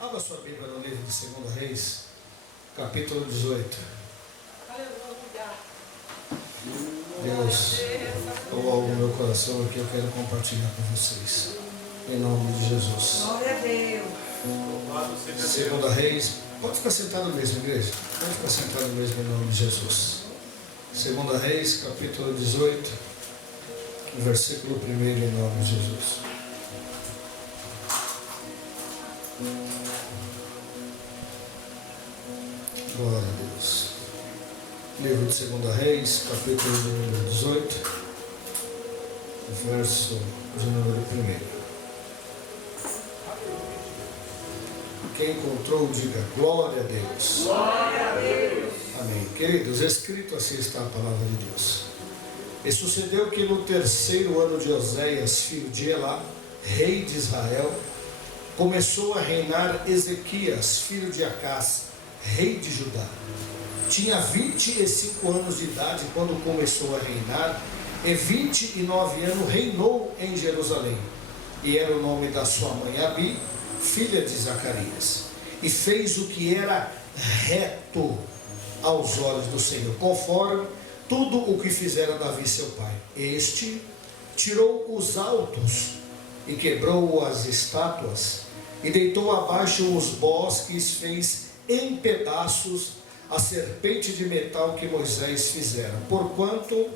Abra sua Bíblia no livro de 2 Reis, capítulo 18. Deus colocou algo no meu coração que eu quero compartilhar com vocês. Em nome de Jesus. Glória a Deus. 2 Reis, pode ficar sentado mesmo, igreja. Pode ficar sentado mesmo em nome de Jesus. 2 Reis, capítulo 18, versículo 1, em nome de Jesus. Glória a Deus. Livro de 2 Reis, capítulo de número 18, verso de número 1. Quem encontrou, diga glória a Deus. Glória a Deus. Amém. Queridos, escrito assim está a palavra de Deus. E sucedeu que no 3º ano de Oséias, filho de Elá, rei de Israel, começou a reinar Ezequias, filho de Acás, rei de Judá. Tinha 25 anos de idade quando começou a reinar, e 29 anos reinou em Jerusalém. E era o nome da sua mãe Abi, filha de Zacarias. E fez o que era reto aos olhos do Senhor, conforme tudo o que fizera Davi seu pai. Este tirou os altos e quebrou as estátuas, e deitou abaixo os bosques, fez em pedaços a serpente de metal que Moisés fizera. Porquanto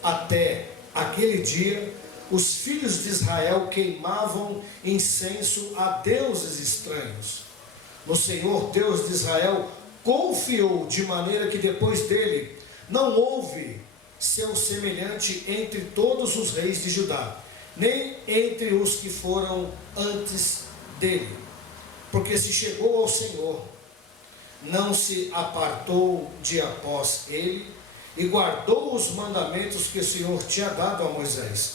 até aquele dia os filhos de Israel queimavam incenso a deuses estranhos. O Senhor Deus de Israel confiou, de maneira que depois dele não houve seu semelhante entre todos os reis de Judá, nem entre os que foram antes dele. Porque se chegou ao Senhor, não se apartou de após ele, e guardou os mandamentos que o Senhor tinha dado a Moisés.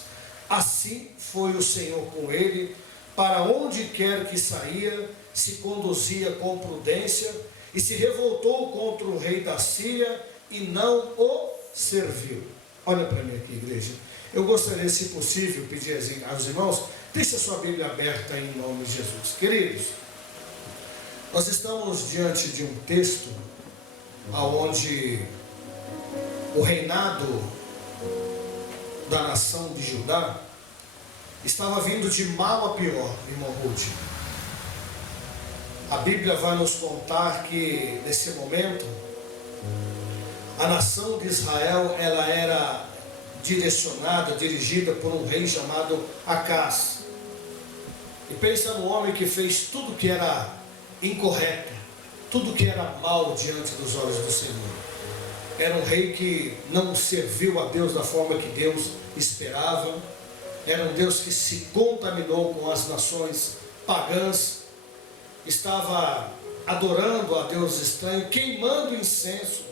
Assim foi o Senhor com ele, para onde quer que saía, se conduzia com prudência, e se revoltou contra o rei da Síria, e não o serviu. Olha para mim aqui, igreja. Eu gostaria, se possível, pedir aos irmãos, deixe a sua Bíblia aberta em nome de Jesus. Queridos, nós estamos diante de um texto onde o reinado da nação de Judá estava vindo de mal a pior, irmão Ruth. A Bíblia vai nos contar que nesse momento a nação de Israel ela era direcionada, dirigida por um rei chamado Acás. E pensa no homem que fez tudo que era incorreto, tudo que era mal diante dos olhos do Senhor. Era um rei que não serviu a Deus da forma que Deus esperava. Era um Deus que se contaminou com as nações pagãs. Estava adorando a deuses estranhos, queimando incenso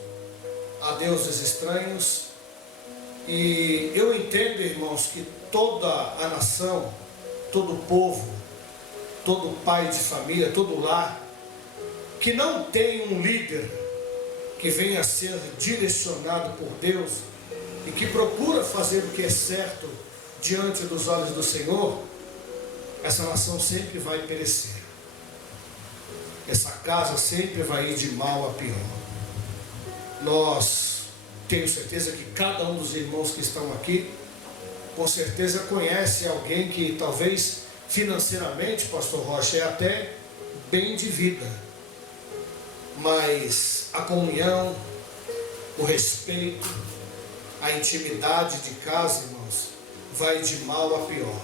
a deuses estranhos. E eu entendo, irmãos, que toda a nação, todo o povo, todo pai de família, todo lar, que não tem um líder que venha a ser direcionado por Deus e que procura fazer o que é certo diante dos olhos do Senhor, essa nação sempre vai perecer. Essa casa sempre vai ir de mal a pior. Nós tenho certeza que cada um dos irmãos que estão aqui, com certeza conhece alguém que talvez financeiramente, pastor Rocha, é até bem de vida, mas a comunhão, o respeito, a intimidade de casa, irmãos, vai de mal a pior.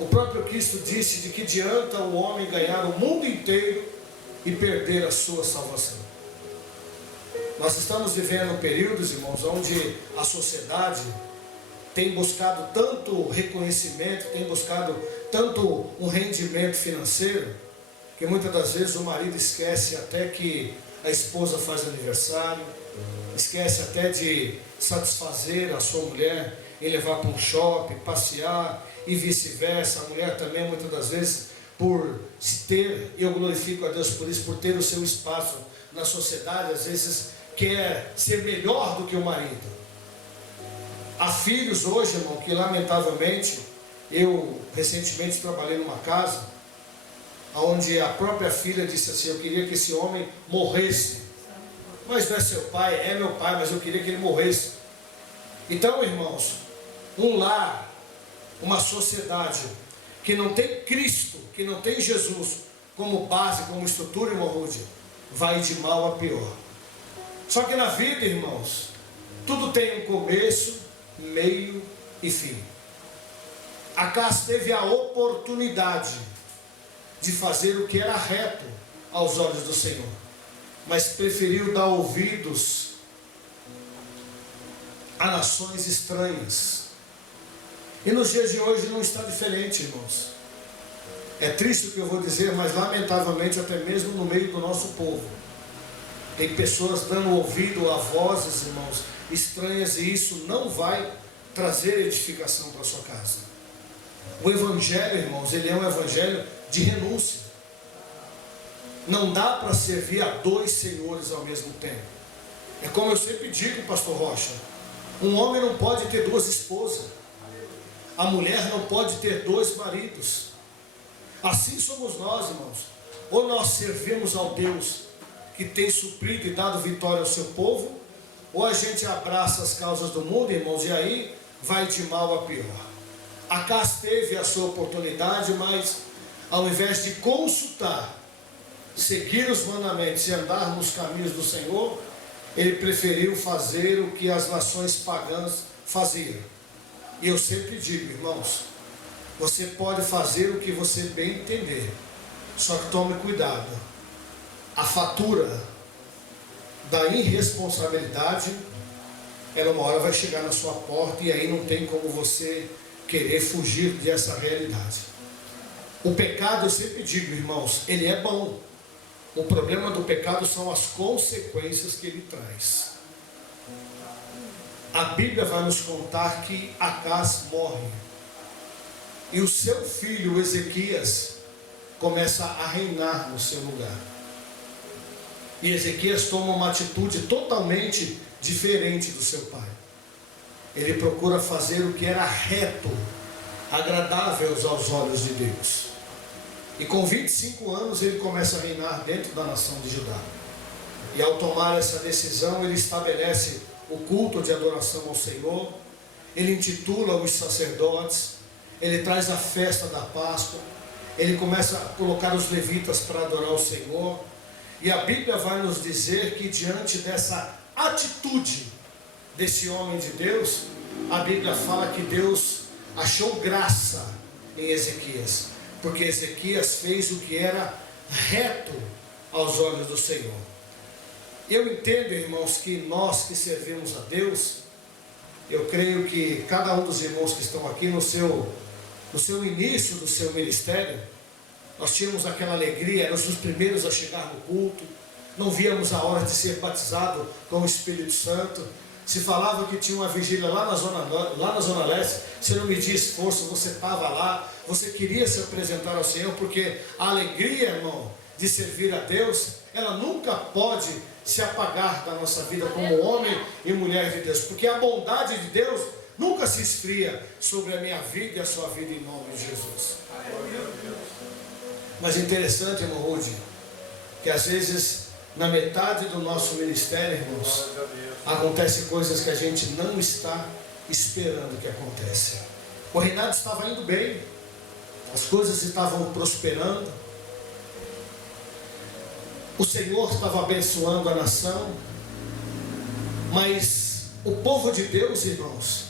O próprio Cristo disse de que adianta o homem ganhar o mundo inteiro e perder a sua salvação. Nós estamos vivendo períodos, irmãos, onde a sociedade tem buscado tanto reconhecimento, tem buscado tanto um rendimento financeiro, que muitas das vezes o marido esquece até que a esposa faz aniversário, esquece até de satisfazer a sua mulher em levar para um shopping, passear e vice-versa. A mulher também muitas das vezes, por ter, eu glorifico a Deus por isso, por ter o seu espaço na sociedade, às vezes quer ser melhor do que o marido. Há filhos hoje, irmão, que lamentavelmente, eu recentemente trabalhei numa casa onde a própria filha disse assim: eu queria que esse homem morresse. Mas não é seu pai, é meu pai, mas eu queria que ele morresse. Então, irmãos, um lar, uma sociedade que não tem Cristo, que não tem Jesus como base, como estrutura, irmão Rude, vai de mal a pior. Só que na vida, irmãos, tudo tem um começo, meio e fim. Acas teve a oportunidade de fazer o que era reto aos olhos do Senhor, mas preferiu dar ouvidos a nações estranhas. E nos dias de hoje não está diferente, irmãos. É triste o que eu vou dizer, mas lamentavelmente até mesmo no meio do nosso povo tem pessoas dando ouvido a vozes, irmãos, estranhas, e isso não vai trazer edificação para a sua casa. O evangelho, irmãos, ele é um evangelho de renúncia. Não dá para servir a dois senhores ao mesmo tempo. É como eu sempre digo, pastor Rocha, um homem não pode ter duas esposas, a mulher não pode ter dois maridos. Assim somos nós, irmãos. Ou nós servimos ao Deus que tem suprido e dado vitória ao seu povo, ou a gente abraça as causas do mundo, irmãos, e aí vai de mal a pior. Acas teve a sua oportunidade, mas ao invés de consultar, seguir os mandamentos e andar nos caminhos do Senhor, ele preferiu fazer o que as nações pagãs faziam. E eu sempre digo, irmãos, você pode fazer o que você bem entender, só que tome cuidado. A fatura da irresponsabilidade, ela uma hora vai chegar na sua porta, e aí não tem como você querer fugir dessa realidade. O pecado, eu sempre digo, irmãos, ele é bom. O problema do pecado são as consequências que ele traz. A Bíblia vai nos contar que Acas morre, e o seu filho Ezequias começa a reinar no seu lugar. E Ezequias toma uma atitude totalmente diferente do seu pai. Ele procura fazer o que era reto, agradável aos olhos de Deus. E com 25 anos ele começa a reinar dentro da nação de Judá. E ao tomar essa decisão, ele estabelece o culto de adoração ao Senhor. Ele intitula os sacerdotes. Ele traz a festa da Páscoa. Ele começa a colocar os levitas para adorar o Senhor. E a Bíblia vai nos dizer que diante dessa atitude desse homem de Deus, a Bíblia fala que Deus achou graça em Ezequias, porque Ezequias fez o que era reto aos olhos do Senhor. Eu entendo, irmãos, que nós que servimos a Deus, eu creio que cada um dos irmãos que estão aqui no seu início do seu ministério, nós tínhamos aquela alegria, éramos os primeiros a chegar no culto, não víamos a hora de ser batizado com o Espírito Santo. Se falava que tinha uma vigília lá na Zona Leste, você não media esforço, você estava lá, você queria se apresentar ao Senhor, porque a alegria, irmão, de servir a Deus, ela nunca pode se apagar da nossa vida como homem e mulher de Deus, porque a bondade de Deus nunca se esfria sobre a minha vida e a sua vida, em nome de Jesus. Mas interessante, irmão Rude, que às vezes na metade do nosso ministério, irmãos, acontecem coisas que a gente não está esperando que aconteça. O reinado estava indo bem, as coisas estavam prosperando, o Senhor estava abençoando a nação, mas o povo de Deus, irmãos,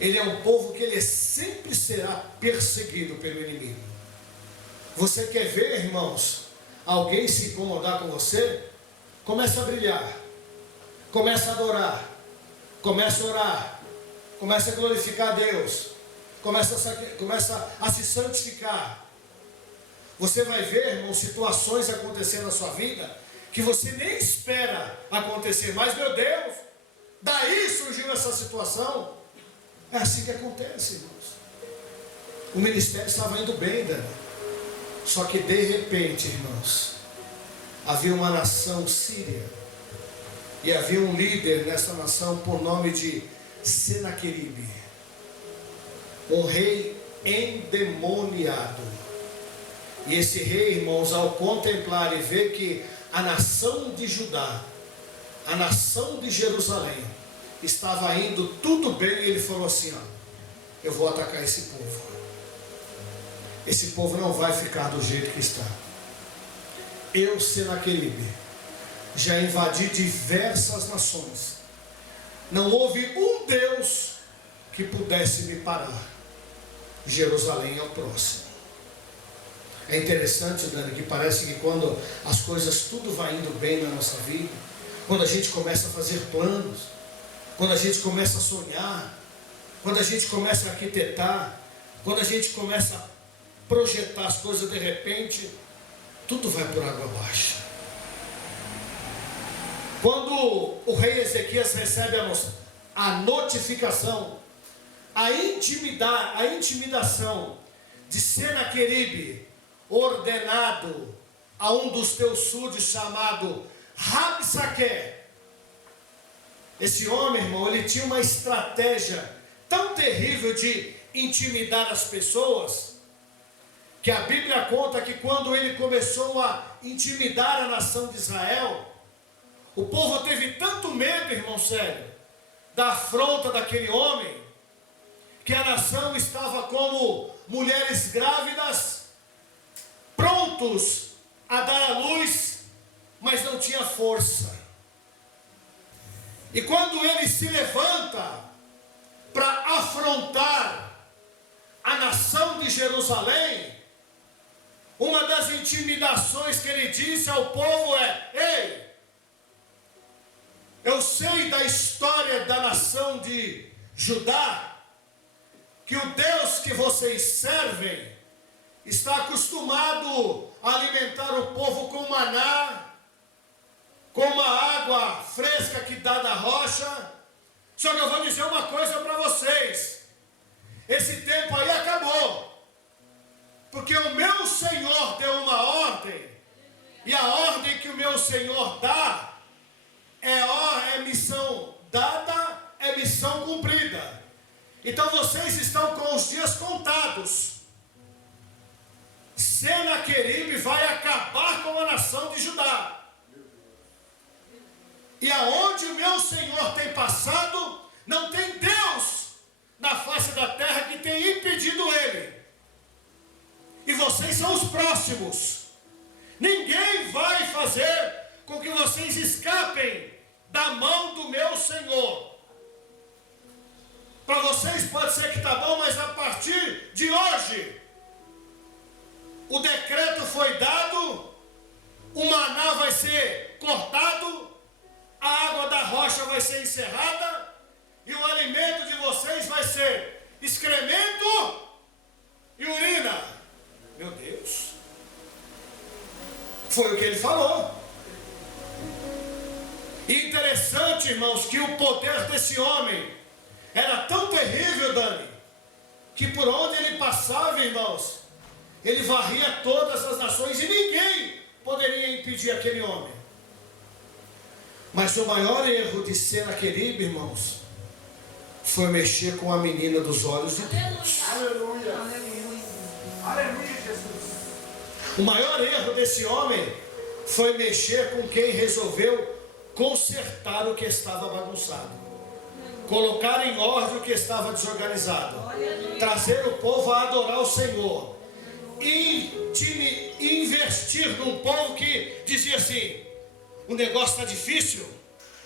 ele é um povo que ele sempre será perseguido pelo inimigo. Você quer ver, irmãos, alguém se incomodar com você? Começa a brilhar, começa a adorar, começa a orar, começa a glorificar a Deus, começa a se santificar. Você vai ver, irmão, situações acontecendo na sua vida que você nem espera acontecer, mas meu Deus, daí surgiu essa situação. É assim que acontece, irmãos. O ministério estava indo bem, Dani. Só que de repente, irmãos, havia uma nação síria, e havia um líder nessa nação por nome de E esse rei, irmãos, ao contemplar e ver que a nação de Judá, a nação de Jerusalém, estava indo tudo bem, ele falou assim: ó, eu vou atacar esse povo. Esse povo não vai ficar do jeito que está. Eu, Senaqueribe, já invadi diversas nações. Não houve um Deus que pudesse me parar. Jerusalém é o próximo. É interessante, Dani, que parece que quando as coisas tudo vai indo bem na nossa vida, quando a gente começa a fazer planos, quando a gente começa a sonhar, quando a gente começa a arquitetar, quando a gente começa a projetar as coisas, de repente, tudo vai por água abaixo. Quando o rei Ezequias recebe a notificação, a intimidação de Senaqueribe, ordenado a um dos teus súditos chamado Rabsaque. Esse homem, irmão, ele tinha uma estratégia tão terrível de intimidar as pessoas, que a Bíblia conta que quando ele começou a intimidar a nação de Israel, o povo teve tanto medo, irmão, sério, da afronta daquele homem, que a nação estava como mulheres grávidas, prontos a dar à luz, mas não tinha força. E quando ele se levanta para afrontar a nação de Jerusalém, uma das intimidações que ele disse ao povo é: ei, eu sei da história da nação de Judá, que o Deus que vocês servem está acostumado a alimentar o povo com maná, com uma água fresca que dá da rocha. Só que eu vou dizer uma coisa para vocês: esse tempo aí acabou, porque o meu Senhor deu uma ordem, e a ordem que o meu Senhor dá é missão dada, é missão cumprida. Então vocês estão com os dias contados. Senaqueribe vai acabar com a nação de Judá. E aonde o meu Senhor tem passado, não tem Deus na face da terra que tenha impedido ele. E vocês são os próximos. Ninguém vai fazer com que vocês escapem da mão do meu Senhor. Para vocês pode ser que está bom, mas a partir de hoje, o decreto foi dado, o maná vai ser cortado, a água da rocha vai ser encerrada, e o alimento de vocês vai ser excremento e urina. Meu Deus! Foi o que ele falou. E interessante, irmãos, que o poder desse homem era tão terrível, Dani, que por onde ele passava, irmãos, ele varria todas as nações e ninguém poderia impedir aquele homem. Mas o maior erro de Senaqueribe, irmãos, foi mexer com a menina dos olhos de Deus. Aleluia. Aleluia. Aleluia, Jesus. O maior erro desse homem foi mexer com quem resolveu consertar o que estava bagunçado, colocar em ordem o que estava desorganizado, trazer o povo a adorar o Senhor, investir num povo que dizia assim: o negócio está difícil,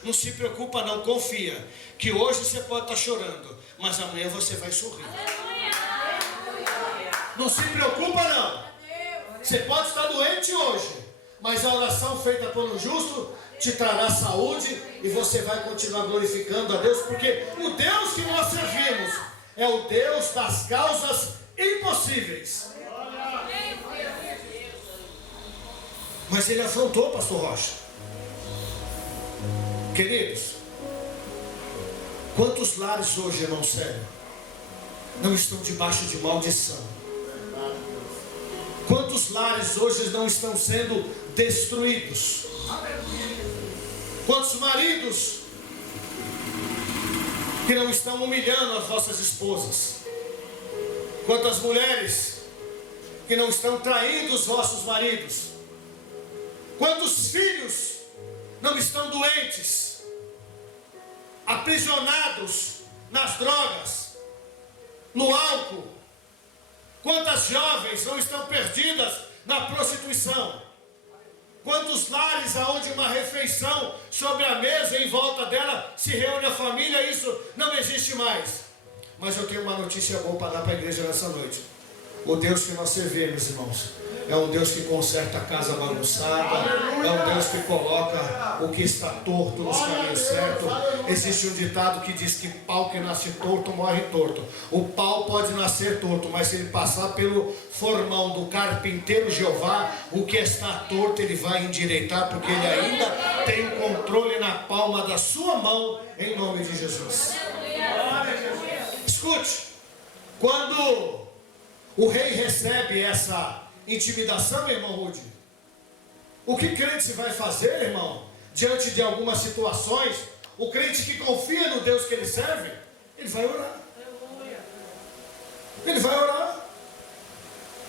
não se preocupa não, confia, que hoje você pode estar chorando, mas amanhã você vai sorrir. Não se preocupa não, você pode estar doente hoje, mas a oração feita por um justo te trará saúde e você vai continuar glorificando a Deus, porque o Deus que nós servimos é o Deus das causas impossíveis. Mas ele afrontou, pastor Rocha. Queridos, quantos lares hoje, irmão sério, não estão debaixo de maldição? Quantos lares hoje não estão sendo destruídos? Quantos maridos que não estão humilhando as vossas esposas? Quantas mulheres que não estão traindo os vossos maridos? Quantos filhos não estão doentes, aprisionados nas drogas, no álcool? Quantas jovens não estão perdidas na prostituição? Quantos lares aonde uma refeição sobre a mesa, em volta dela se reúne a família, isso não existe mais? Mas eu tenho uma notícia boa para dar para a igreja nessa noite. O Deus que nós servimos, irmãos, é um Deus que conserta a casa bagunçada, é um Deus que coloca o que está torto nos caminhos certos. Existe um ditado que diz que pau que nasce torto morre torto. O pau pode nascer torto, mas se ele passar pelo formão do carpinteiro Jeová, o que está torto ele vai endireitar, porque ele ainda tem o controle na palma da sua mão, em nome de Jesus. Escute, quando o rei recebe essa intimidação, irmão Rude, o que crente vai fazer, irmão, diante de algumas situações? O crente que confia no Deus que ele serve, ele vai orar. Ele vai orar.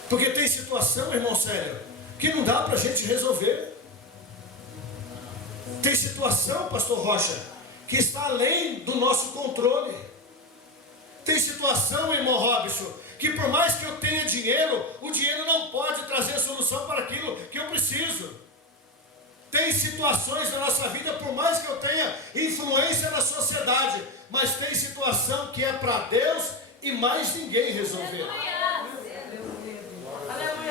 Porque tem situação, irmão sério, que não dá para a gente resolver. Tem situação, pastor Rocha, que está além do nosso controle. Tem situação, irmão Robson, que por mais que eu tenha dinheiro, o dinheiro não pode trazer solução para aquilo que eu preciso. Tem situações na nossa vida, por mais que eu tenha influência na sociedade, mas tem situação que é para Deus e mais ninguém resolver.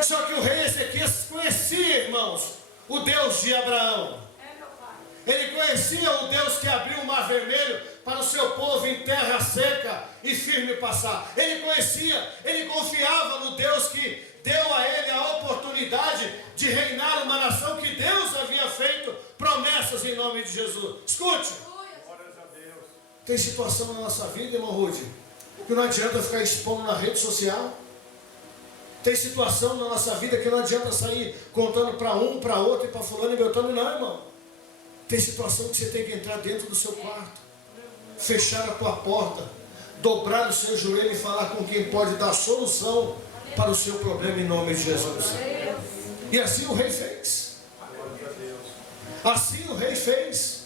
Só que o rei Ezequias conhecia, irmãos, o Deus de Abraão. Ele conhecia o Deus que abriu o mar vermelho para o seu povo em terra seca e firme passar. Ele conhecia, ele confiava no Deus que deu a ele a oportunidade de reinar uma nação que Deus havia feito promessas em nome de Jesus. Escute, tem situação na nossa vida, irmão Rude, que não adianta ficar expondo na rede social. Tem situação na nossa vida que não adianta sair contando para um, para outro e para fulano e beltrano, não, irmão. Tem situação que você tem que entrar dentro do seu quarto, fechar a tua porta, dobrar o seu joelho e falar com quem pode dar solução para o seu problema em nome de Jesus. E assim o rei fez. Assim o rei fez.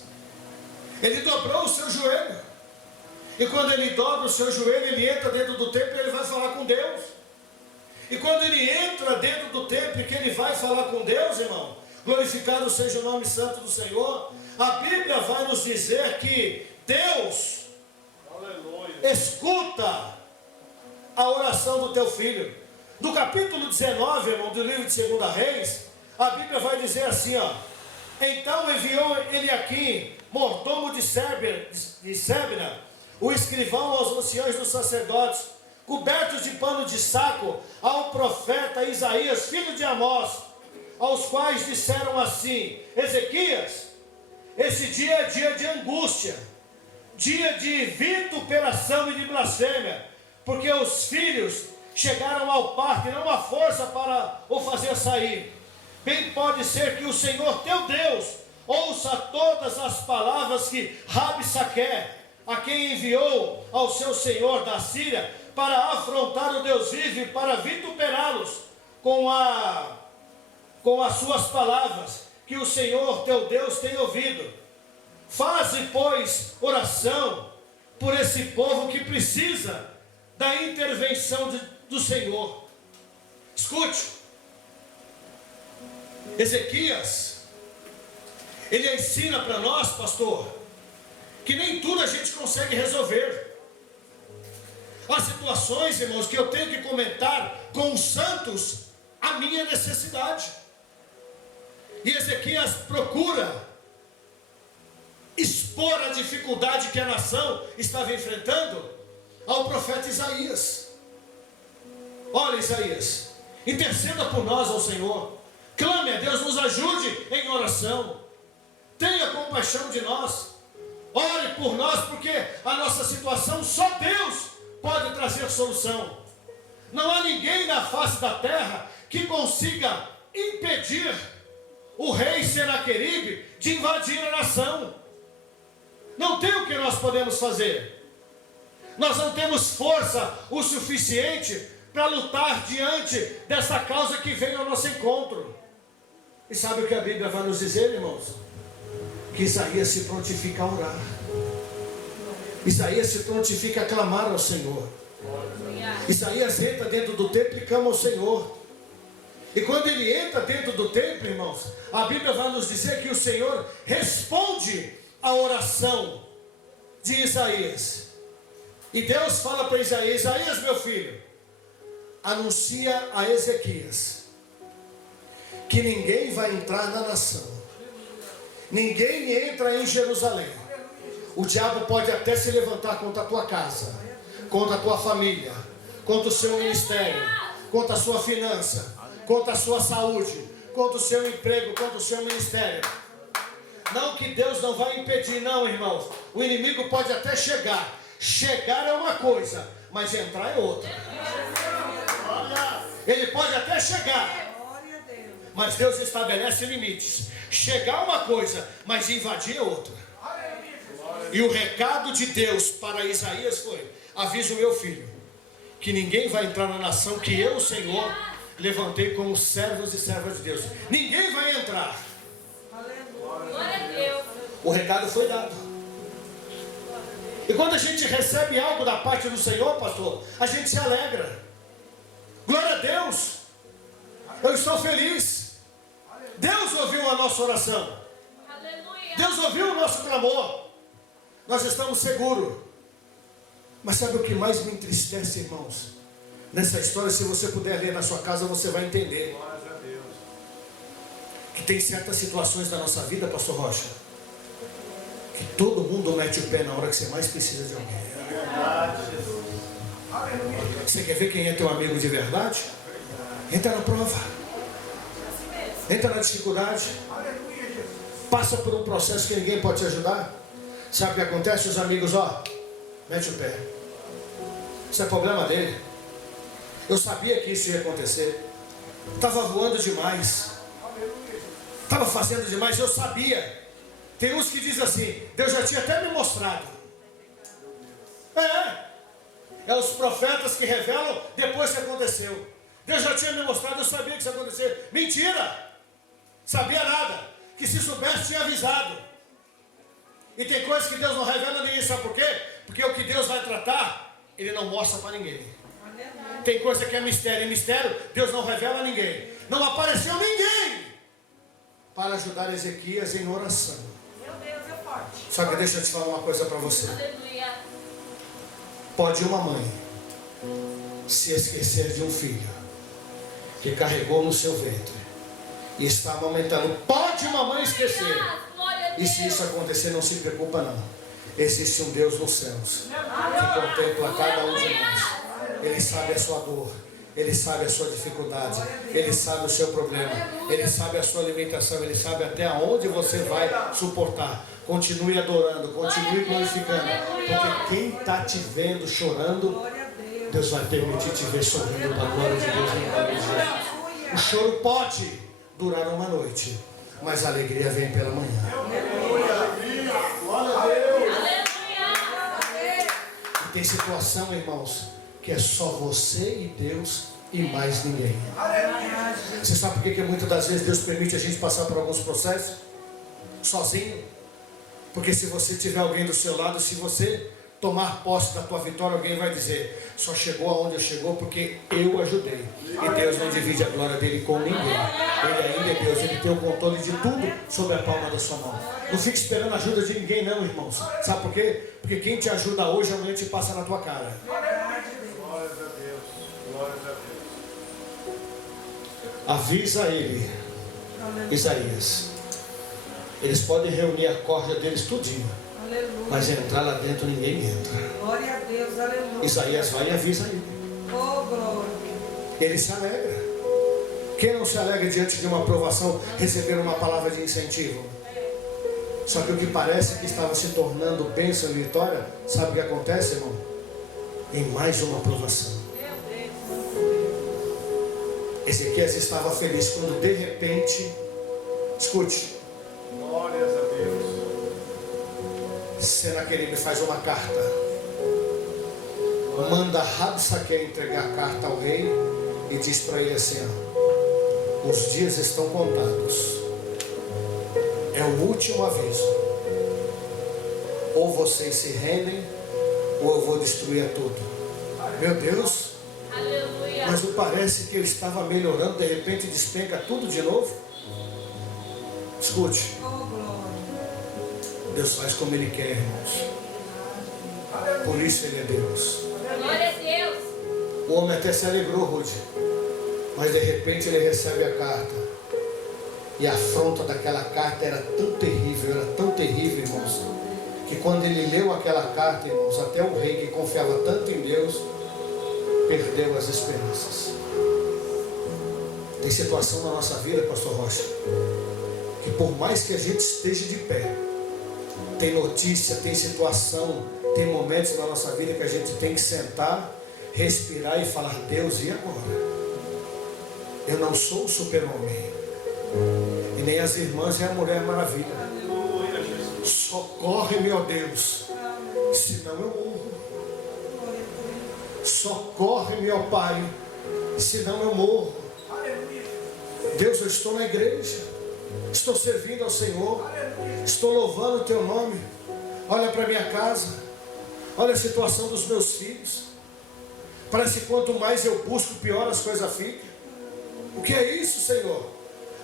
Ele dobrou o seu joelho. E quando ele dobra o seu joelho, ele entra dentro do templo e ele vai falar com Deus. E quando ele entra dentro do templo e que ele vai falar com Deus, irmão, glorificado seja o nome santo do Senhor, a Bíblia vai nos dizer que Deus escuta a oração do teu filho. No capítulo 19, irmão, do livro de 2 Reis, a Bíblia vai dizer assim, ó: então enviou ele aqui, mordomo de Sebna, o escrivão aos anciãos dos sacerdotes, cobertos de pano de saco, ao profeta Isaías, filho de Amós, aos quais disseram assim: Ezequias, esse dia é dia de angústia, dia de vituperação e de blasfêmia, porque os filhos chegaram ao parto e não há força para o fazer sair. Bem pode ser que o Senhor teu Deus ouça todas as palavras que Rabsaque, a quem enviou ao seu senhor da Síria, para afrontar o Deus vivo e para vituperá-los com as suas palavras, que o Senhor teu Deus tem ouvido. Faze, pois, oração por esse povo que precisa da intervenção do Senhor. Escute, Ezequias, ele ensina para nós, pastor, que nem tudo a gente consegue resolver. Há situações, irmãos, que eu tenho que comentar com os santos a minha necessidade. E Ezequias procura expor a dificuldade que a nação estava enfrentando ao profeta Isaías. Olha, Isaías, interceda por nós ao Senhor, clame a Deus, nos ajude em oração, tenha compaixão de nós, ore por nós, porque a nossa situação só Deus pode trazer solução. Não há ninguém na face da terra que consiga impedir o rei Senaqueribe de invadir a nação. Não tem o que nós podemos fazer. Nós não temos força o suficiente para lutar diante dessa causa que veio ao nosso encontro. E sabe o que a Bíblia vai nos dizer, irmãos? Que Isaías se prontifica a orar. Isaías se prontifica a clamar ao Senhor. Isaías entra dentro do templo e clama ao Senhor. E quando ele entra dentro do templo, irmãos, a Bíblia vai nos dizer que o Senhor responde à oração de Isaías. E Deus fala para Isaías: Isaías, meu filho, anuncia a Ezequias que ninguém vai entrar na nação, ninguém entra em Jerusalém. O diabo pode até se levantar contra a tua casa, contra a tua família, contra o seu ministério, contra a sua finança, contra a sua saúde, contra o seu emprego, contra o seu ministério. Não que Deus não vai impedir, não, irmãos. O inimigo pode até chegar. Chegar é uma coisa, mas entrar é outra. Ele pode até chegar, mas Deus estabelece limites. Chegar é uma coisa, mas invadir é outra. E o recado de Deus para Isaías foi: avisa o meu filho que ninguém vai entrar na nação que eu, o Senhor, levantei como servos e servas de Deus. Ninguém vai entrar. Glória a Deus. O recado foi dado. E quando a gente recebe algo da parte do Senhor, pastor, a gente se alegra. Glória a Deus. Eu estou feliz. Deus ouviu a nossa oração. Aleluia. Deus ouviu o nosso clamor. Nós estamos seguros. Mas sabe o que mais me entristece, irmãos? Nessa história, se você puder ler na sua casa, você vai entender. Que tem certas situações da nossa vida, pastor Rocha, que todo mundo mete o pé na hora que você mais precisa de alguém. Você quer ver quem é teu amigo de verdade? Entra na prova, entra na dificuldade, passa por um processo que ninguém pode te ajudar. Sabe o que acontece? Os amigos, mete o pé. Isso é problema dele. Eu sabia que isso ia acontecer. Estava voando demais, estava fazendo demais, eu sabia. Tem uns que dizem assim: Deus já tinha até me mostrado. É os profetas que revelam depois que aconteceu. Deus já tinha me mostrado, eu sabia que isso ia acontecer. Mentira! Sabia nada. Que se soubesse tinha avisado. E tem coisas que Deus não revela a ninguém, sabe por quê? Porque o que Deus vai tratar, Ele não mostra para ninguém. Tem coisa que é mistério, e mistério Deus não revela a ninguém. Não apareceu ninguém para ajudar Ezequias em oração. Meu Deus, é forte. Só que deixa eu te falar uma coisa para você. Aleluia. Pode uma mãe se esquecer de um filho que carregou no seu ventre e está amamentando. Pode uma mãe esquecer. Glória a E Deus. se isso acontecer, não se preocupa não. Existe um Deus nos céus que contempla cada um de nós. Ele sabe a sua dor, Ele sabe a sua dificuldade, Ele sabe o seu problema, Ele sabe a sua limitação, Ele sabe até onde você vai suportar. Continue adorando, continue glorificando, porque quem está te vendo chorando, Deus vai permitir te ver sorrindo para a glória de Deus no nome de Jesus. O choro pode durar uma noite, mas a alegria vem pela manhã. Glória a Deus. E tem situação, irmãos, que é só você e Deus e mais ninguém. Você sabe por que muitas das vezes Deus permite a gente passar por alguns processos sozinho? Porque se você tiver alguém do seu lado, se você tomar posse da tua vitória, alguém vai dizer: só chegou aonde chegou porque eu ajudei. E Deus não divide a glória dele com ninguém. Ele ainda é Deus, Ele tem o controle de tudo sob a palma da sua mão. Não fique esperando a ajuda de ninguém não, irmãos. Sabe por quê? Porque quem te ajuda hoje, amanhã te passa na tua cara. Avisa ele, Isaías. Eles podem reunir a corda deles tudinho, mas entrar lá dentro ninguém entra. Glória a Deus, aleluia. Isaías vai e avisa ele. Oh, glória. Ele se alegra. Quem não se alegra diante de uma aprovação, receber uma palavra de incentivo? Só que o que parece que estava se tornando bênção e vitória, sabe o que acontece, irmão? Em mais uma aprovação. Ezequias estava feliz quando de repente, escute, Glórias a Deus. Senaqueribe faz uma carta manda Rabsaque entregar a carta ao rei e diz para ele assim: ó, os dias estão contados, é o último aviso, ou vocês se rendem ou eu vou destruir tudo. Meu Deus, Aleluia. mas não parece que ele estava melhorando, de repente despenca tudo de novo? Escute, Oh, glória. Deus faz como Ele quer, irmãos. Por isso Ele é Deus. Glória a Deus. O homem até se alegrou, Rude, mas de repente ele recebe a carta, e a afronta daquela carta era tão terrível, irmãos, que quando ele leu aquela carta, irmãos, até o rei que confiava tanto em Deus perdeu as esperanças. Tem situação na nossa vida, pastor Rocha, que por mais que a gente esteja de pé, tem notícia, tem situação, tem momentos na nossa vida que a gente tem que sentar, respirar e falar: Deus, e agora? Eu não sou o super-homem, e nem as irmãs e a Mulher Maravilha. Socorre-me, ó Deus, senão eu morro. Socorre-me, ó Pai, senão eu morro. Deus, eu estou na igreja, estou servindo ao Senhor, estou louvando o Teu nome. Olha para minha casa, olha a situação dos meus filhos. Parece que quanto mais eu busco, pior as coisas ficam. O que é isso, Senhor?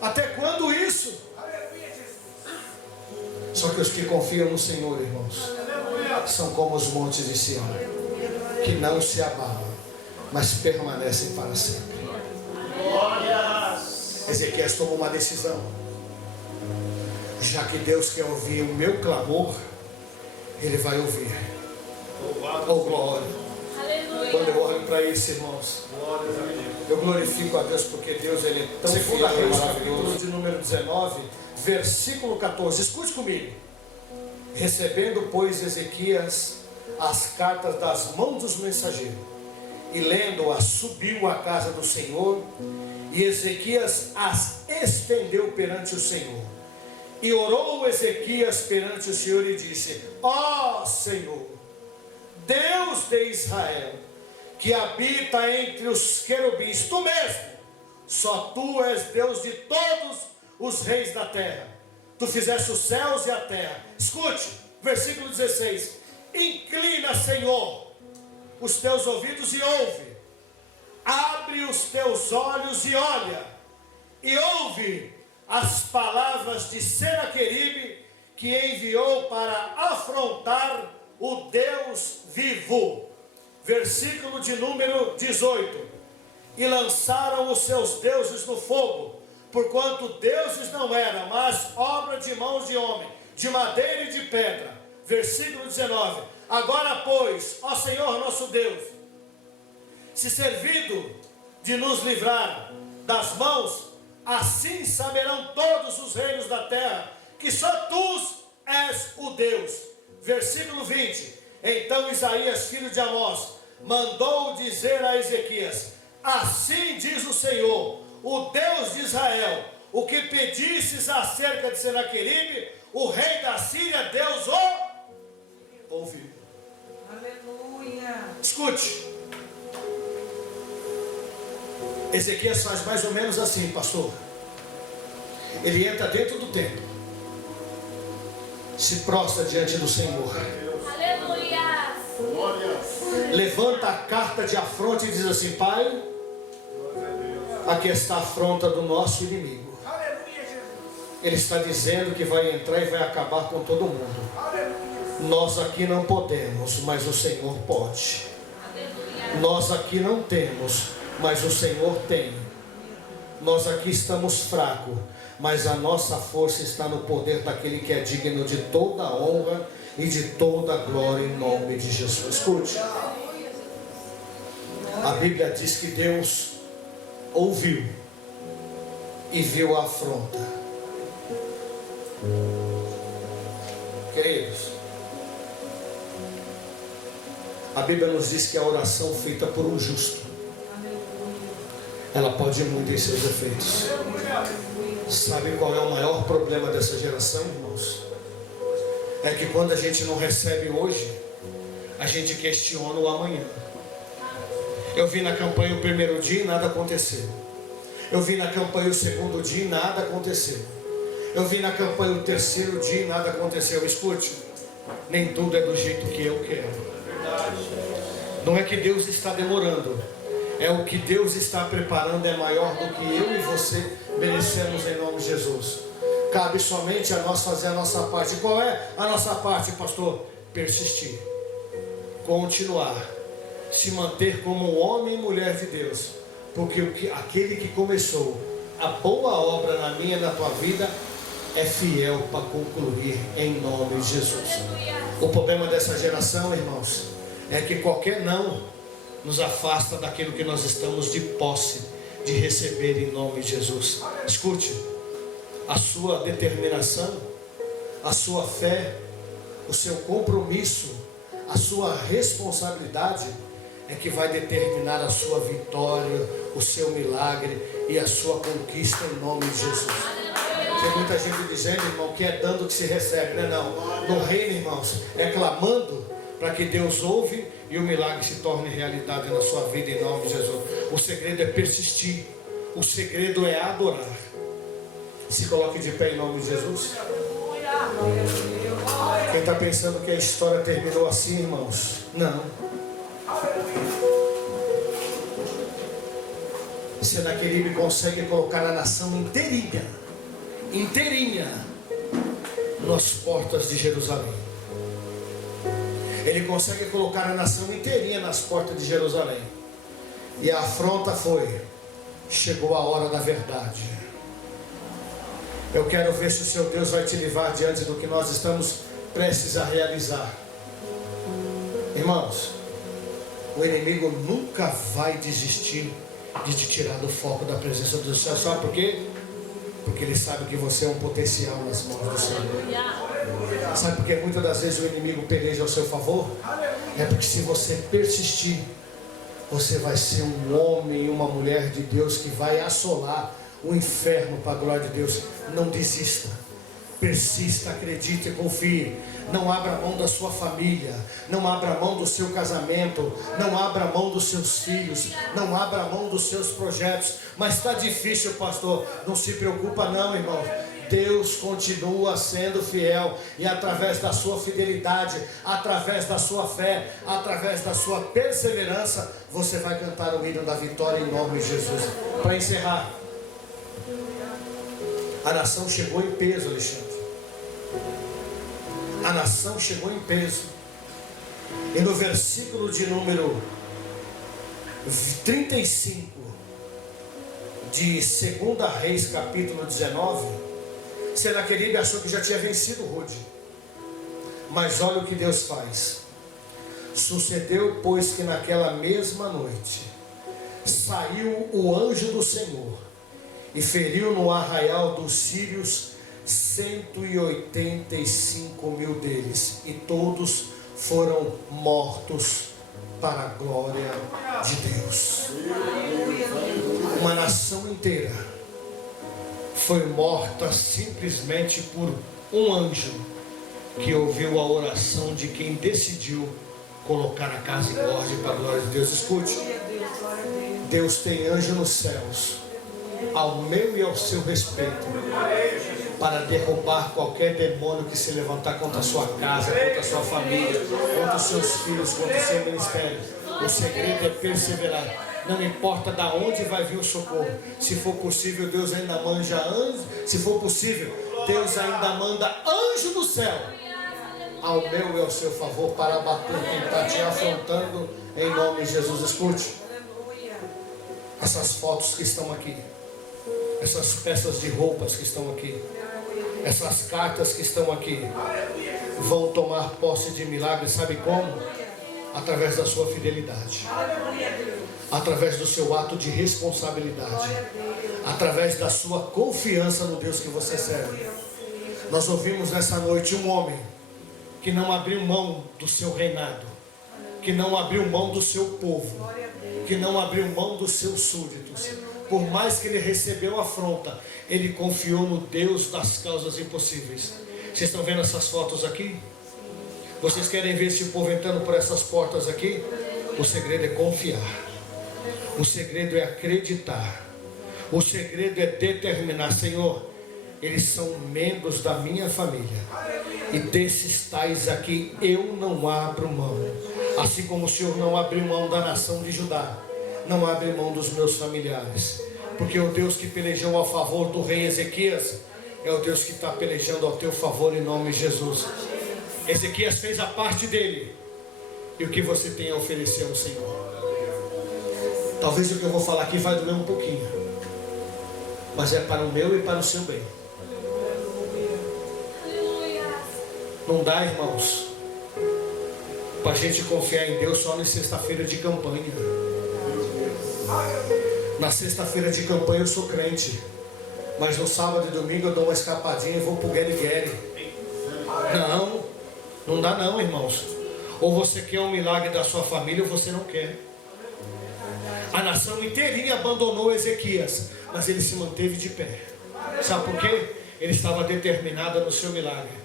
Até quando isso? Só que os que confiam no Senhor, irmãos, são como os montes de Sião, que não se abalam, mas permanecem para sempre. Ezequias tomou uma decisão. Já que Deus quer ouvir o meu clamor, Ele vai ouvir. Oh, glória. Quando eu olho para isso, irmãos, eu glorifico a Deus, porque Deus, Ele é tão fiel e maravilhoso. De número 19, versículo 14, escute comigo. Recebendo, pois, Ezequias as cartas das mãos dos mensageiros, e lendo-as, subiu à casa do Senhor, e Ezequias as estendeu perante o Senhor. E orou Ezequias perante o Senhor e disse: ó Senhor, Deus de Israel, que habita entre os querubins, Tu mesmo, só Tu és Deus de todos os reis da terra. Tu fizeste os céus e a terra. Escute, versículo 16: inclina, Senhor, os Teus ouvidos e ouve. Abre os Teus olhos e olha, e ouve as palavras de Senaqueribe, que enviou para afrontar o Deus vivo. Versículo de número 18: e lançaram os seus deuses no fogo, porquanto deuses não eram, mas obra de mãos de homem, de madeira e de pedra. Versículo 19: agora, pois, ó Senhor nosso Deus, se servido de nos livrar das mãos, assim saberão todos os reinos da terra, que só Tu és o Deus. Versículo 20: então Isaías, filho de Amós, mandou dizer a Ezequias: assim diz o Senhor, o Deus de Israel, o que pedisses acerca de Senaqueribe, o rei da Síria, Deus o ouviu. Aleluia. Escute, Ezequias faz mais ou menos assim, pastor. Ele entra dentro do templo, se prostra diante do Senhor, Aleluia. levanta a carta de afronta e diz assim: Pai, aqui está a afronta do nosso inimigo. Ele está dizendo que vai entrar e vai acabar com todo mundo. Nós aqui não podemos, mas o Senhor pode. Nós aqui não temos, mas o Senhor tem. Nós aqui estamos fracos, mas a nossa força está no poder daquele que é digno de toda a honra e de toda a glória, em nome de Jesus. Escute, a Bíblia diz que Deus ouviu e viu a afronta. Queridos, a Bíblia nos diz que a oração feita por um justo, ela pode ir muito em seus efeitos. Sabe qual é o maior problema dessa geração, irmãos? É que quando a gente não recebe hoje, a gente questiona o amanhã. Eu vim na campanha o primeiro dia e nada aconteceu. Eu vim na campanha o segundo dia e nada aconteceu. Eu vim na campanha o terceiro dia e nada aconteceu. Escute, nem tudo é do jeito que eu quero. Não é que Deus está demorando, é o que Deus está preparando é maior do que eu e você merecemos em nome de Jesus. Cabe somente a nós fazer a nossa parte. Qual é a nossa parte, pastor? Persistir, continuar, se manter como um homem e mulher de Deus, porque aquele que começou a boa obra na minha e na tua vida é fiel para concluir em nome de Jesus. O problema dessa geração, irmãos, é que qualquer não nos afasta daquilo que nós estamos de posse de receber em nome de Jesus. Escute, a sua determinação, a sua fé, o seu compromisso, a sua responsabilidade é que vai determinar a sua vitória, o seu milagre e a sua conquista em nome de Jesus. Tem muita gente dizendo, irmão, que é dando que se recebe, né? Não, no reino, irmãos, é clamando para que Deus ouve e o milagre se torne realidade na sua vida em nome de Jesus. O segredo é persistir, o segredo é adorar. Se coloque de pé em nome de Jesus. Quem está pensando que a história terminou assim, irmãos? Não. Senaqueribe consegue colocar a nação inteirinha nas portas de Jerusalém. Ele consegue colocar a nação inteirinha nas portas de Jerusalém. E a afronta foi: chegou a hora da verdade. Eu quero ver se o seu Deus vai te livrar diante do que nós estamos prestes a realizar. Irmãos, o inimigo nunca vai desistir de te tirar do foco da presença do Senhor. Sabe por quê? Porque ele sabe que você é um potencial nas mãos do Senhor. Sabe por que muitas das vezes o inimigo peleja ao seu favor? É porque se você persistir, você vai ser um homem e uma mulher de Deus que vai assolar o inferno para a glória de Deus. Não desista, persista, acredite e confie. Não abra mão da sua família, não abra mão do seu casamento, não abra mão dos seus filhos, não abra mão dos seus projetos. Mas está difícil, pastor. Não se preocupa não, irmão. Deus continua sendo fiel, e através da sua fidelidade, através da sua fé, através da sua perseverança, você vai cantar o hino da vitória em nome de Jesus. Para encerrar, a nação chegou em peso, Alexandre. A nação chegou em peso. E no versículo de número 35 de 2 Reis, capítulo 19, Senaqueribe achou que já tinha vencido Rude. Mas olha o que Deus faz. Sucedeu, pois, que naquela mesma noite saiu o anjo do Senhor e feriu no arraial dos sírios 185.000 deles, e todos foram mortos para a glória de Deus. Uma nação inteira foi morta simplesmente por um anjo que ouviu a oração de quem decidiu colocar a casa em ordem para a glória de Deus. Escute, Deus tem anjo nos céus ao meu e ao seu respeito, para derrubar qualquer demônio que se levantar contra a sua casa, contra a sua família, contra os seus filhos, contra o seu ministério. O segredo é perseverar. Não importa da onde vai vir o socorro. Se for possível, Deus ainda manda anjo. Se for possível, Deus ainda manda anjo do céu ao meu e ao seu favor, para abater quem está te afrontando em nome de Jesus. Escute, essas fotos que estão aqui, essas peças de roupas que estão aqui, essas cartas que estão aqui, vão tomar posse de milagres. Sabe como? Através da sua fidelidade, através do seu ato de responsabilidade, através da sua confiança no Deus que você serve. Nós ouvimos nessa noite um homem que não abriu mão do seu reinado, que não abriu mão do seu povo, que não abriu mão dos seus súditos. Por mais que ele recebeu afronta, ele confiou no Deus das causas impossíveis. Vocês estão vendo essas fotos aqui? Vocês querem ver esse povo entrando por essas portas aqui? O segredo é confiar. O segredo é acreditar. O segredo é determinar, Senhor, eles são membros da minha família. E desses tais aqui eu não abro mão. Assim como o Senhor não abriu mão da nação de Judá, não abre mão dos meus familiares. Porque o Deus que pelejou a favor do rei Ezequias é o Deus que está pelejando ao teu favor em nome de Jesus. Ezequias fez a parte dele. E o que você tem a oferecer ao Senhor? Talvez o que eu vou falar aqui vai doer um pouquinho, mas é para o meu e para o seu bem. Não dá, irmãos, para a gente confiar em Deus só na sexta-feira de campanha. Na sexta-feira de campanha eu sou crente, mas no sábado e domingo eu dou uma escapadinha e vou pro guere-guere. Não dá não, irmãos. Ou você quer um milagre da sua família ou você não quer. A nação inteirinha abandonou Ezequias, mas ele se manteve de pé. Sabe por quê? Ele estava determinado no seu milagre.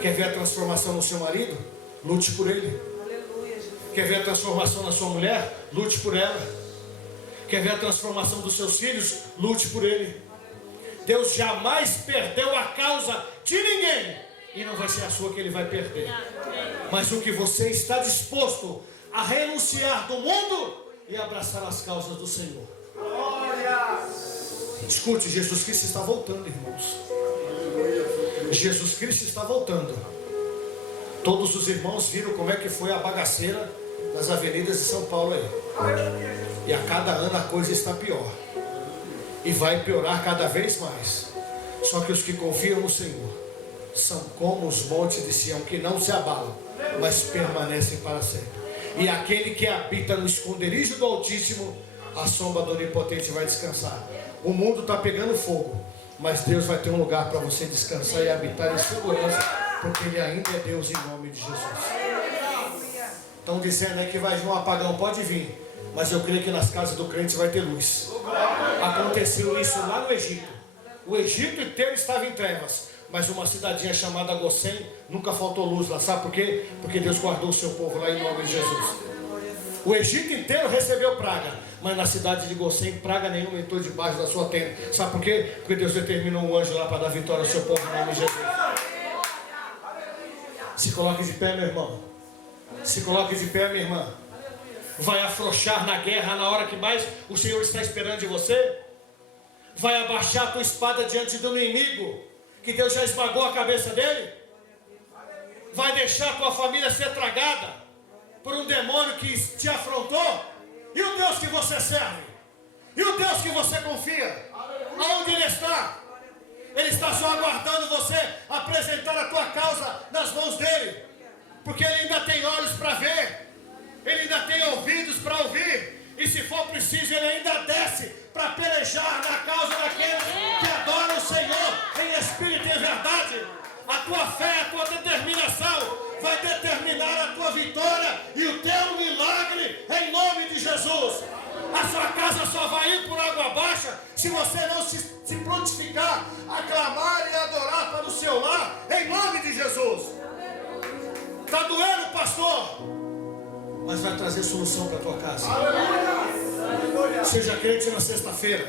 Quer ver a transformação no seu marido? Lute por ele. Quer ver a transformação na sua mulher? Lute por ela. Quer ver a transformação dos seus filhos? Lute por ele. Deus jamais perdeu a causa de ninguém, e não vai ser a sua que ele vai perder. Mas o que você está disposto a renunciar do mundo e abraçar as causas do Senhor. Escute, Jesus Cristo está voltando, irmãos. Jesus Cristo está voltando. Todos os irmãos viram como é que foi a bagaceira nas avenidas de São Paulo aí. E a cada ano a coisa está pior. E vai piorar cada vez mais. Só que os que confiam no Senhor são como os montes de Sião, que não se abalam, mas permanecem para sempre. E aquele que habita no esconderijo do Altíssimo, a sombra do Onipotente vai descansar. O mundo está pegando fogo, mas Deus vai ter um lugar para você descansar e habitar em segurança, porque Ele ainda é Deus em nome de Jesus. Estão dizendo aí que vai vir um apagão, pode vir, mas eu creio que nas casas do crente vai ter luz. Aconteceu isso lá no Egito. O Egito inteiro estava em trevas, mas uma cidadinha chamada Gossém nunca faltou luz lá. Sabe por quê? Porque Deus guardou o seu povo lá em nome de Jesus. O Egito inteiro recebeu praga, mas na cidade de Gossém praga nenhuma entrou debaixo da sua tenda. Sabe por quê? Porque Deus determinou um anjo lá para dar vitória ao seu povo em nome de Jesus. Se coloque de pé, meu irmão. Se coloque de pé, minha irmã. Vai afrouxar na guerra na hora que mais o Senhor está esperando de você? Vai abaixar a tua espada diante do inimigo, que Deus já esmagou a cabeça dele? Vai deixar a tua família ser tragada por um demônio que te afrontou? E o Deus que você serve? E o Deus que você confia? Aonde Ele está? Ele está só aguardando você apresentar a tua causa nas mãos dEle, porque Ele ainda tem olhos para ver, Ele ainda tem ouvidos para ouvir, e se for preciso Ele ainda desce para pelejar na causa daqueles que adoram o Senhor em espírito e em verdade. A tua fé, a tua determinação vai determinar a tua vitória e o teu milagre em nome de Jesus. A sua casa só vai ir por água abaixo se você não se prontificar a clamar e adorar para o seu lar em nome de Jesus. Está doendo, pastor? Mas vai trazer solução para a tua casa. Seja crente na sexta-feira,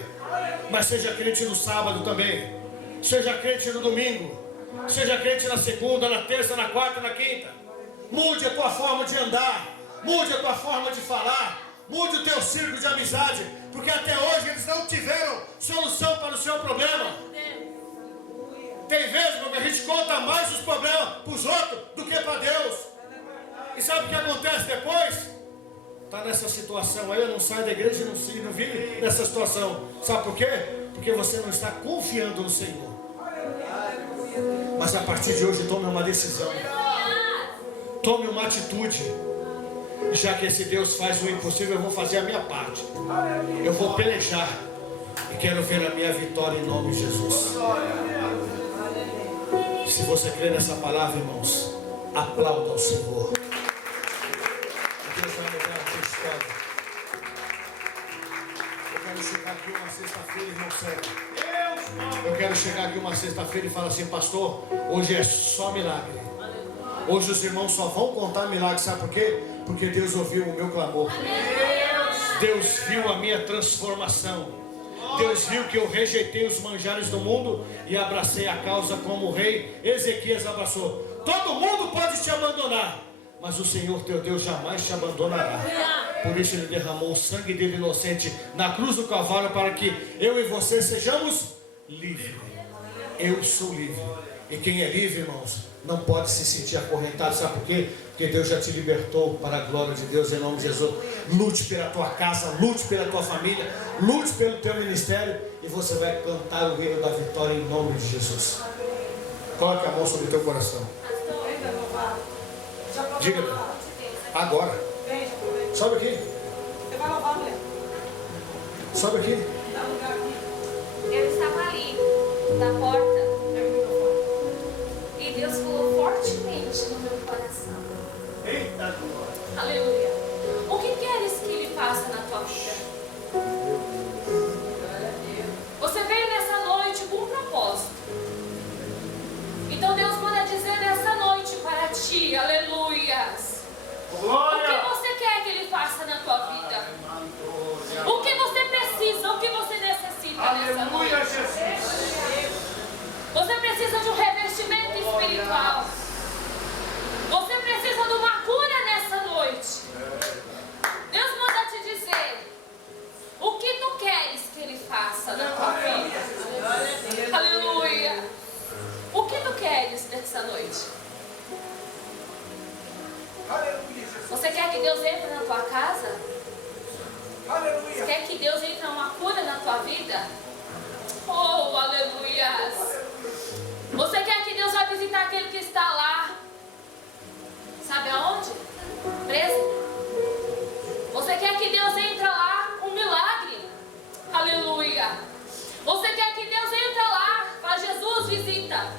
mas seja crente no sábado também. Seja crente no domingo. Seja crente na segunda, na terça, na quarta, na quinta. Mude a tua forma de andar. Mude a tua forma de falar. Mude o teu círculo de amizade. Porque até hoje eles não tiveram solução para o seu problema. Tem vezes que a gente conta mais os problemas para os outros do que para Deus. E sabe o que acontece depois? Está nessa situação aí, eu não saio da igreja e não vive nessa situação. Sabe por quê? Porque você não está confiando no Senhor. Mas a partir de hoje tome uma decisão. Tome uma atitude. Já que esse Deus faz o impossível, eu vou fazer a minha parte. Eu vou pelejar. E quero ver a minha vitória em nome de Jesus. Se você crê nessa palavra, irmãos, aplauda ao Senhor. Deus vai mudar a tua história. Eu quero chegar aqui uma sexta-feira, irmão Sérgio. Eu quero chegar aqui uma sexta-feira e falar assim: pastor, hoje é só milagre. Hoje os irmãos só vão contar milagre. Sabe por quê? Porque Deus ouviu o meu clamor. Deus viu a minha transformação. Deus viu que eu rejeitei os manjares do mundo e abracei a causa como o rei Ezequias abraçou. Todo mundo pode te abandonar, mas o Senhor teu Deus jamais te abandonará. Por isso ele derramou o sangue dele inocente na cruz do Calvário, para que eu e você sejamos livres. Eu sou livre. E quem é livre, irmãos, não pode se sentir acorrentado. Sabe por quê? Porque Deus já te libertou para a glória de Deus, em nome de Jesus. Lute pela tua casa, lute pela tua família, lute pelo teu ministério, e você vai cantar o hino da vitória em nome de Jesus. Coloque a mão sobre o teu coração. Diga agora. Sobe aqui. Você vai louvar, mulher? Sobe aqui. Eu estava ali, na porta, e Deus falou fortemente no meu coração. Eita, Aleluia. O que queres que Ele faça na tua vida? Você veio nessa noite com um propósito. Então Deus manda dizer nessa noite para ti, aleluias. O que você quer que Ele faça na tua vida? O que você precisa, o que você necessita nessa noite? Aleluia, Jesus. Você precisa de um revestimento espiritual. Você precisa de uma cura nessa noite. Deus manda te dizer o que tu queres que Ele faça na tua vida. Aleluia. O que tu queres nessa noite? Aleluia, Jesus. Você quer que Deus entre na tua casa? Aleluia. Quer que Deus entre uma cura na tua vida? Oh, aleluia. Você quer que Deus vai visitar aquele que está lá? Sabe aonde? Preso. Você quer que Deus entre lá com um milagre? Aleluia. Você quer que Deus entre lá? Fala, Jesus, visita.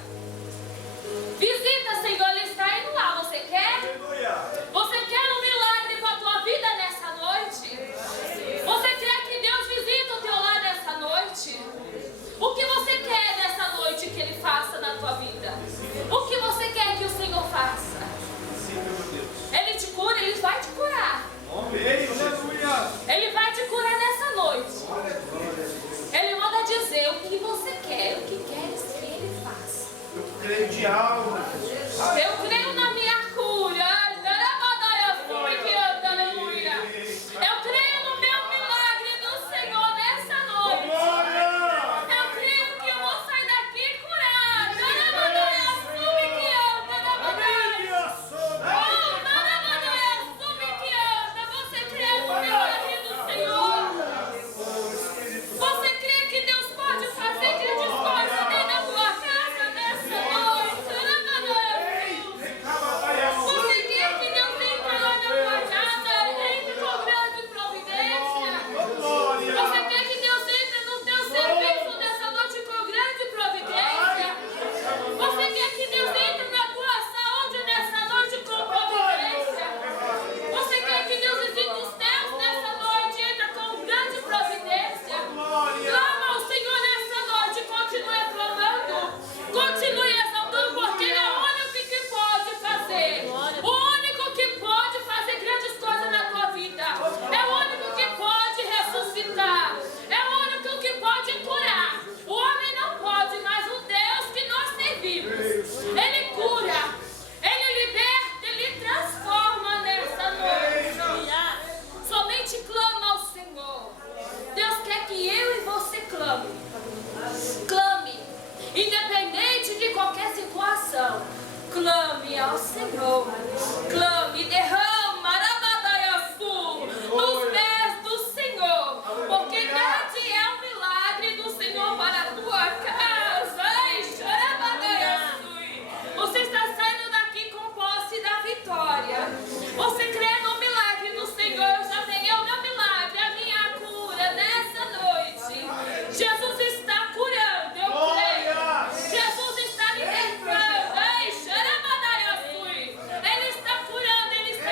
Visita, Senhor, Ele está indo lá. Você quer? Aleluia. Você quer um milagre para a tua vida nessa noite? Você quer que Deus visite o teu lar nessa noite? O que você quer nessa noite que Ele faça na tua vida? O que você quer que o Senhor faça? Ele te cura, Ele vai te curar. Aleluia. Ele vai te curar nessa noite. Ele manda dizer o que você quer, o que queres que Ele faça. Eu creio de alma. Eu creio na minha cura. Aleluia. Eu creio no meu milagre do Senhor nessa noite. Eu creio que eu vou sair daqui curada. Você crê no milagre do Senhor? Você crê que Deus pode fazer grandes coisas dentro da tua casa nessa noite? Você quer que Deus entre lá na tua casa, entre com grande providência? Você quer que Deus entre no teu serviço nessa noite com grande providência? Você quer que Deus entre na tua saúde nessa noite com providência? Você quer que Deus visite os teus nessa noite e entra com grande providência? Clama ao Senhor nessa noite, continue clamando, continue exaltando, porque Ele é o único que pode fazer. O único que pode fazer grandes coisas na tua vida. É o único que pode ressuscitar. É o único que pode curar. O homem não pode, mas o Deus que nós servimos, Ele cura, Ele liberta, Ele transforma nessa noite. Somente clama ao Senhor. Deus quer que eu e você clame. Clame, independente de qualquer situação. Clame ao Senhor. Clame, derrama Arabadaiaçu nos pés do Senhor. Porque grande é o milagre do Senhor para a tua casa. Ai, Arabadaiaçu. Você está saindo daqui com posse da vitória. Você crê no milagre do Senhor. Eu já peguei o meu milagre, a minha cura nessa noite. Jesus está curando, eu creio. Jesus está libertando. Ai, Xarabadaiaçu. Ele está curando, Ele está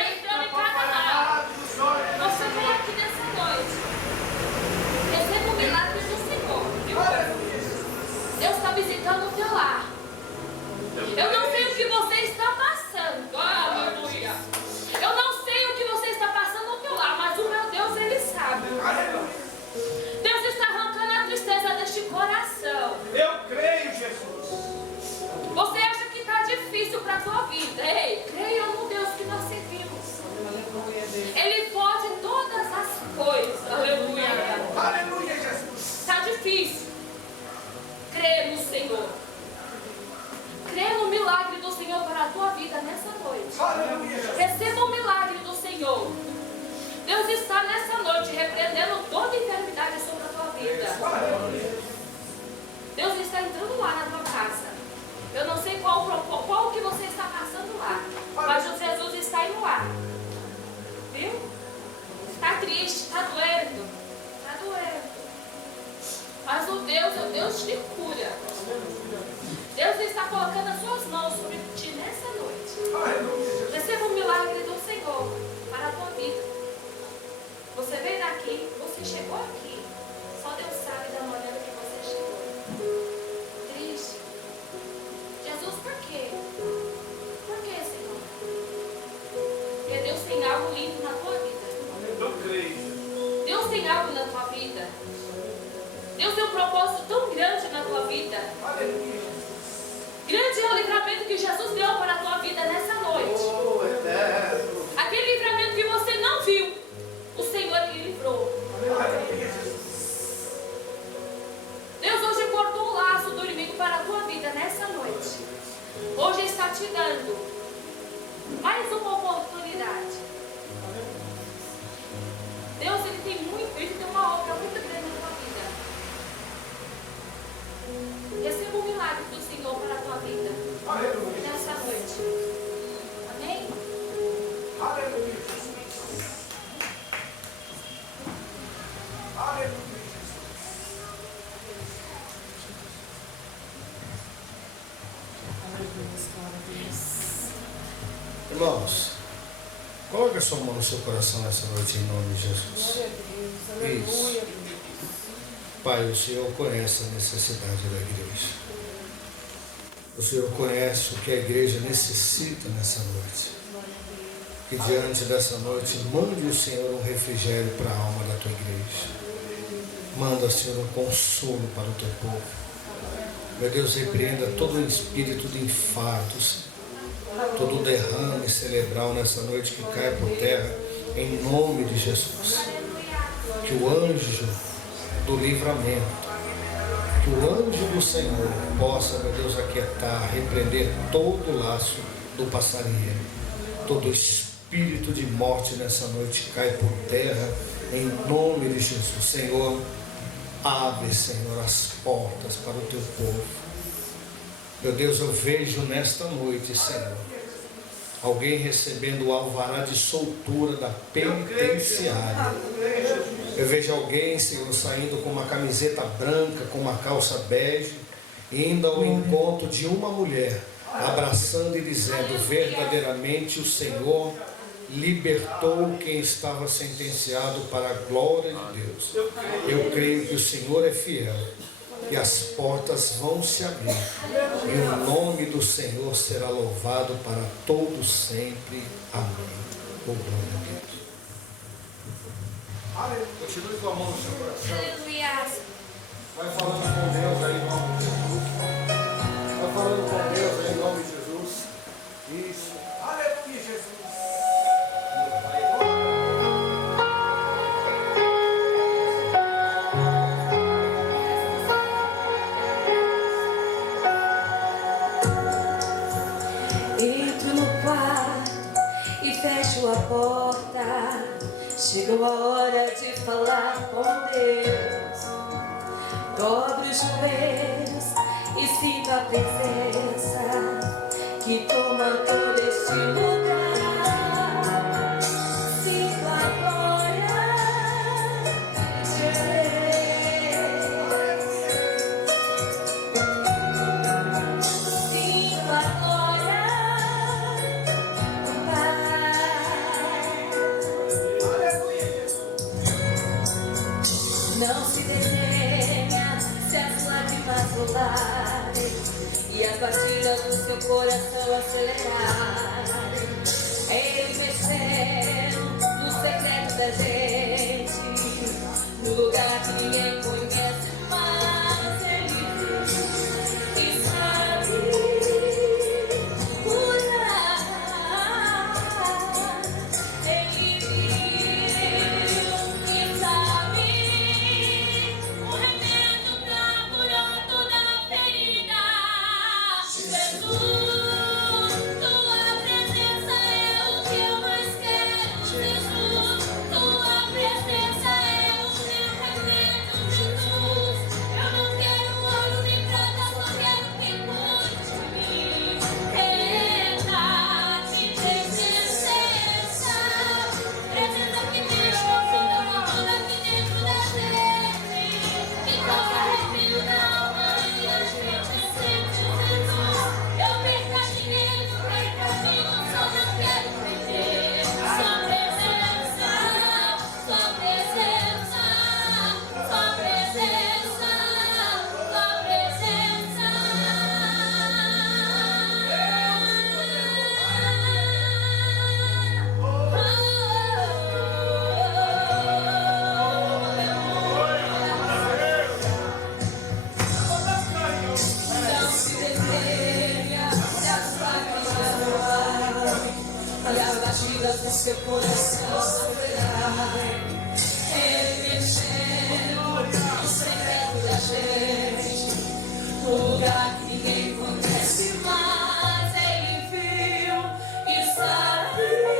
aqui, você chegou aqui. Só Deus sabe da maneira que você chegou. Triste. Jesus, por quê? Por quê, Senhor? Porque Deus tem algo lindo na tua vida. Eu creio. Deus tem algo na tua vida. Deus tem um propósito tão grande na tua vida. Aleluia. Grande é o livramento que Jesus deu para a tua vida nessa noite. Oh, eterno. Aquele livramento que você não viu, o Senhor lhe livrou. Aleluia. Deus hoje cortou o laço do inimigo para a tua vida nessa noite. Hoje está te dando mais uma oportunidade. Deus, Ele tem uma obra muito grande na tua vida. Receba o milagre do Senhor para a tua vida. Aleluia. Nessa noite. Amém? Aleluia. Aleluia. Irmãos, coloque a sua mão no seu coração nessa noite em nome de Jesus. Isso. Pai, o Senhor conhece a necessidade da igreja. O Senhor conhece o que a igreja necessita nessa noite. Que diante dessa noite, mande o Senhor um refrigério para a alma da tua igreja. Manda, Senhor, um consolo para o teu povo. Meu Deus, repreenda todo o espírito de infartos, todo o derrame cerebral nessa noite que cai por terra, em nome de Jesus. Que o anjo do livramento, que o anjo do Senhor possa, meu Deus, aquietar, repreender todo o laço do passarinheiro. Todo espírito de morte nessa noite cai por terra, em nome de Jesus. Senhor, abre, Senhor, as portas para o teu povo. Meu Deus, eu vejo nesta noite, Senhor, alguém recebendo o alvará de soltura da penitenciária. Eu vejo alguém, Senhor, saindo com uma camiseta branca, com uma calça bege, indo ao encontro de uma mulher, abraçando e dizendo: verdadeiramente o Senhor libertou quem estava sentenciado para a glória de Deus. Eu creio que o Senhor é fiel e as portas vão se abrir e o nome do Senhor será louvado para todos sempre. Amém. Oh, glória a Deus. Continue com a mão no seu coração. Aleluia. Vai falando com Deus aí em nome de Jesus. Vai falando com Deus aí em nome de Jesus. Isso. Aleluia, Jesus. Entro no quarto e fecho a porta. Chegou a hora de falar com Deus. Dobro os joelhos e sinto a presença que toma todo este lugar. Sinto a glória de Deus. Sinto a glória do Pai. Não se detenha se as lágrimas rolarem e as batidas do seu coração acelerarem. Ele mexeu no secreto da gente, no lugar que ninguém conhece, mas ele viu e sabe curar. Ele viu e sabe O remédio pra curar toda ferida. Jesus, tua presença é o que eu mais quero. Jesus, tua presença é o meu remédio. Jesus, eu não quero ouro nem prata, só quero que cuide de mim. Eita, que presença que me confunda toda aqui dentro da gente. Me causa arrepio na alma e a gente sente Jesus. Eu me batidas do seu coração acelerarem. Ele mexendo no secreto da gente, no lugar que ninguém conhece mais. Ele viu e sabe.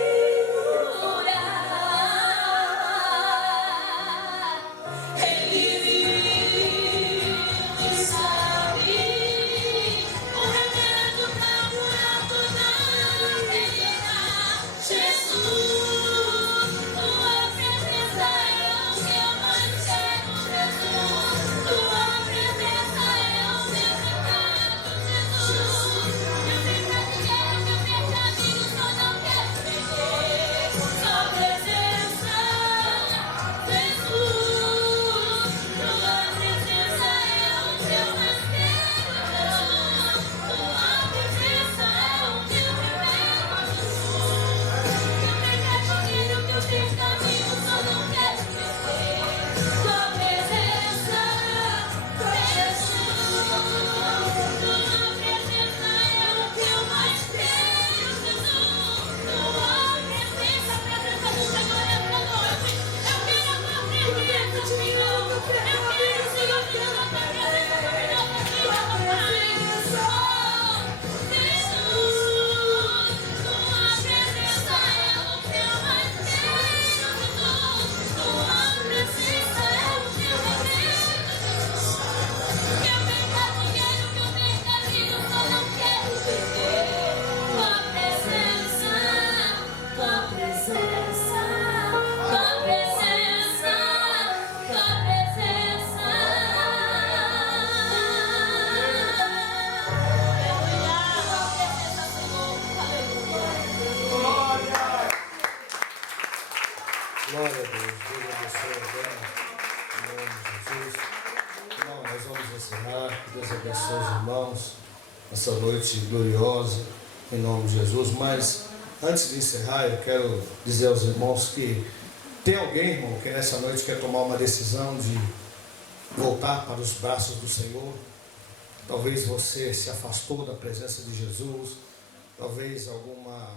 Glória a Deus, Deus abençoe bem, em nome de Jesus. Irmão, nós vamos encerrar, que Deus abençoe os irmãos, essa noite gloriosa, em nome de Jesus. Mas, antes de encerrar, eu quero dizer aos irmãos que tem alguém, irmão, que nessa noite quer tomar uma decisão de voltar para os braços do Senhor. Talvez você se afastou da presença de Jesus, talvez alguma